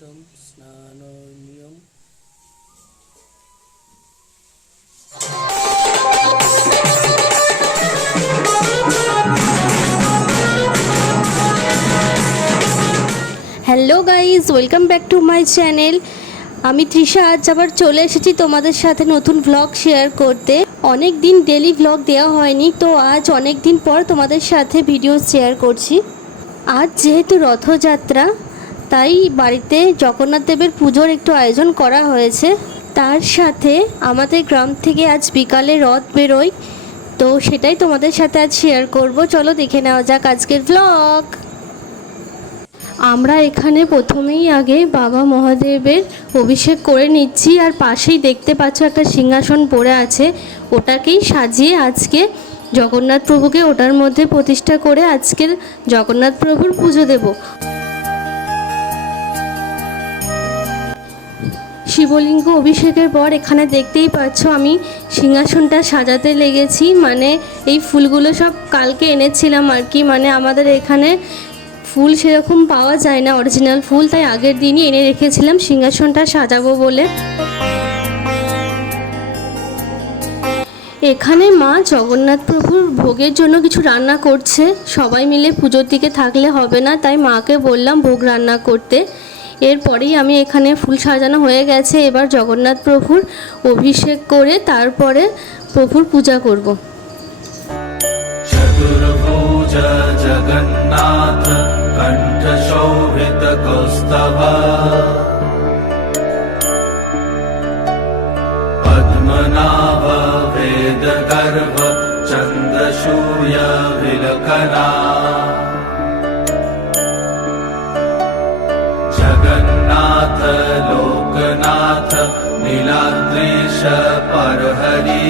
একদম স্নান নিয়ম hello guys welcome back to my channel আমি তৃষা, আজ আবার চলে এসেছি তোমাদের সাথে নতুন ভ্লগ শেয়ার করতে। অনেক দিন ডেলি ভ্লগ দেওয়া হয়নি, তো আজ অনেক দিন পর তোমাদের সাথে ভিডিও শেয়ার করছি। আজ যেহেতু রথযাত্রা তাই বাড়িতে জগন্নাথ দেবের পুজোর একটু আয়োজন করা হয়েছে। তার সাথে আমাদের গ্রাম থেকে আজ বিকালে রথ বেরোয়। তো সেটাই তোমাদের সাথে আজ শেয়ার করব। চলো দেখে নেওয়া যাক আজকের ভ্লগ আমরা এখানে প্রথমেই আগে বাবা মহাদেবের অভিষেক করে নিচ্ছি। আর পাশেই দেখতে পাচ্ছ একটা সিংহাসন পড়ে আছে। ওটাকেই সাজিয়ে আজকে জগন্নাথ প্রভুকে ওটার মধ্যে প্রতিষ্ঠা করে আজকের জগন্নাথ প্রভুর পুজো দেব। শিবলিঙ্গ অভিষেকের পর এখানে দেখতেই পাচ্ছ আমি সিংহাসনটা সাজাতে লেগেছি। মানে এই ফুলগুলো সব কালকে এনেছিলাম আর কি। মানে আমাদের এখানে ফুল সেরকম পাওয়া যায় না অরিজিনাল ফুল। তাই আগের দিনই এনে রেখেছিলাম, সিংহাসনটা সাজাবো বলে। এখানে মা জগন্নাথ প্রভুর ভোগের জন্য কিছু রান্না করছে। সবাই মিলে পুজোর দিকে থাকলে হবে না, তাই মাকে বললাম ভোগ রান্না করতে। এরপরেই আমি এখানে ফুল সাজানো হয়ে গেছে এবার জগন্নাথ প্রভুর অভিষেক করে তারপরে প্রভুর পূজা করব। चतुर्भुज जगन्नाथ कण्ठशोभितकौस्तभ पद्मनाभ वेदगर्भ चन्द्रशूय विलकना नीलाद्रीश परहरी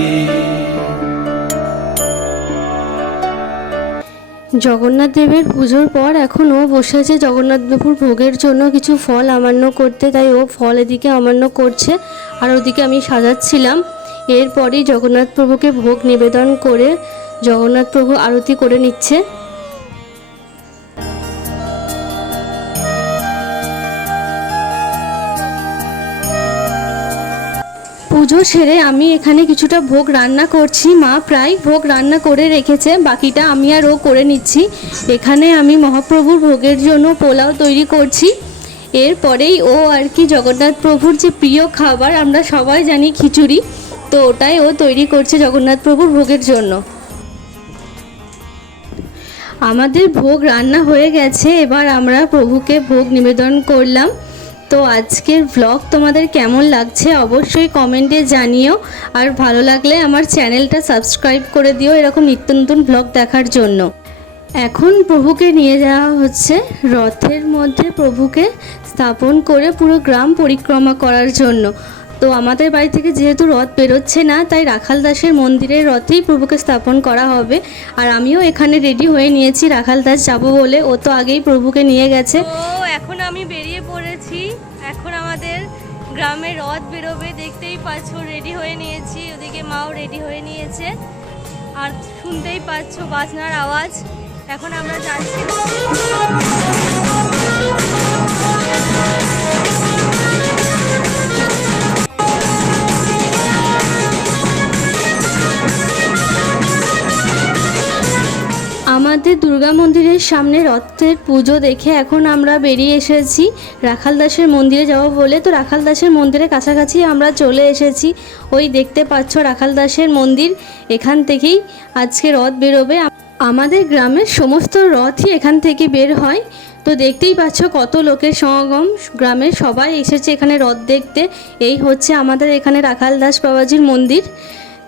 জগন্নাথ দেবের পুজোর পর এখন ও বসে আছে জগন্নাথ বাবুর ভোগের জন্য কিছু ফল আমান্য করতে তাই ও ফল এদিকে আমান্য করছে আর ওদিকে আমি সাজাচ্ছিলাম এরপরই জগন্নাথ প্রভুকে ভোগ নিবেদন করে জগন্নাথ প্রভু আরতি করে নিচ্ছে সেরে আমি এখানে কিছুটা ভোগ রান্না করছি। মা প্রায় ভোগ রান্না করে রেখেছে, বাকিটা আমি আর ও করে নিচ্ছি। এখানে আমি মহাপ্রভুর ভোগের জন্য পোলাও তৈরি করছি। এরপরেই ও আর কি জগন্নাথ প্রভুর যে প্রিয় খাবার, আমরা সবাই জানি খিচুড়ি। তো ওটাই ও তৈরি করছে জগন্নাথ প্রভুর ভোগের জন্য। আমাদের ভোগ রান্না হয়ে গেছে। এবার আমরা প্রভুকে ভোগ নিবেদন করলাম। তো আজকের ব্লগ তোমাদের কেমন লাগছে অবশ্যই কমেন্টে জানিও। আর ভালো লাগলে আমার চ্যানেলটা সাবস্ক্রাইব করে দিও এরকম নিত্য নতুন ব্লগ দেখার জন্য। এখন প্রভুকে নিয়ে যাওয়া হচ্ছে। রথের মধ্যে প্রভুকে স্থাপন করে পুরো গ্রাম পরিক্রমা করার জন্য। তো আমাদের বাড়ি থেকে যেহেতু রথ বেরোচ্ছে না, তাই রাখাল দাসের মন্দিরের রথেই প্রভুকে স্থাপন করা হবে। আর আমিও এখানে রেডি হয়ে নিয়েছি, রাখাল দাস যাব বলে। ও তো আগেই প্রভুকে নিয়ে গেছে। তো এখন আমি বেরিয়ে পড়েছি। গ্রামে রথ বেরোবে, দেখতেই পাচ্ছ রেডি হয়ে নিয়েছি। ওদিকে মাও রেডি হয়ে নিয়েছে। আর শুনতেই পাচ্ছ বাজনার আওয়াজ। এখন আমরা যাচ্ছি। আমাদের দুর্গা মন্দিরের সামনে রথের পুজো দেখে এখন আমরা বেরিয়ে এসেছি। রাখাল দাসের মন্দিরে যাব বলে তো রাখাল দাসের মন্দিরের কাছাকাছি আমরা চলে এসেছি। ওই দেখতে পাচ্ছ রাখাল দাসের মন্দির। এখান থেকেই আজকে রথ বেরোবে। আমাদের গ্রামের সমস্ত রথই এখান থেকে বের হয়। তো দেখতেই পাচ্ছ কত লোকের সমাগম। গ্রামের সবাই এসেছে এখানে রথ দেখতে। এই হচ্ছে আমাদের এখানে রাখাল দাস বাবাজির মন্দির।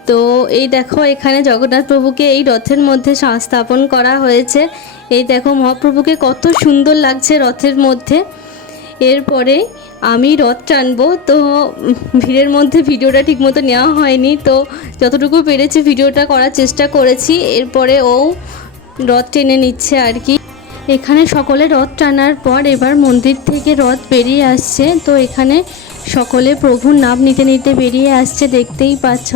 তো এই দেখো, এখানে জগন্নাথ প্রভুকে এই রথের মধ্যে স্থাপন করা হয়েছে। এই দেখো, মহাপ্রভুকে কত সুন্দর লাগছে রথের মধ্যে। এরপরে আমি রথ টানবো। তো ভিড়ের মধ্যে ভিডিওটা ঠিকমতো নেওয়া হয়নি। তো যতটুকু পেরেছি ভিডিওটা করার চেষ্টা করেছি। এরপরে ও রথ টেনে নিচ্ছে আর কি। এখানে সকলে রথ টানার পর এবার মন্দির থেকে রথ বেরিয়ে আসছে। তো এখানে সকলে প্রভুর নাম নিতে নিতে বেরিয়ে আসছে, দেখতেই পাচ্ছ।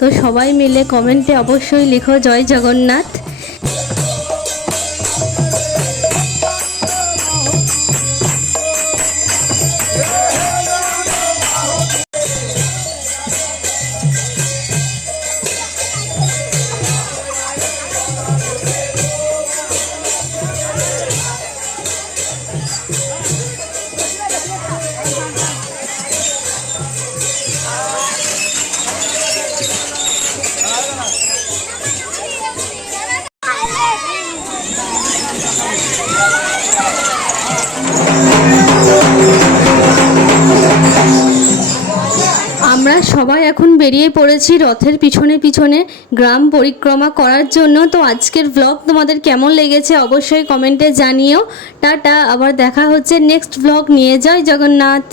তো সবাই মিলে কমেন্টে অবশ্যই লিখো জয় জগন্নাথ। আমরা সবাই এখন বেরিয়ে পড়েছি রথের পিছনে পিছনে গ্রাম পরিক্রমা করার জন্য। তো আজকের ব্লগ তোমাদের কেমন লেগেছে অবশ্যই কমেন্টে জানিও। টাটা, আবার দেখা হচ্ছে নেক্সট ব্লগ নিয়ে। যাই জগন্নাথ।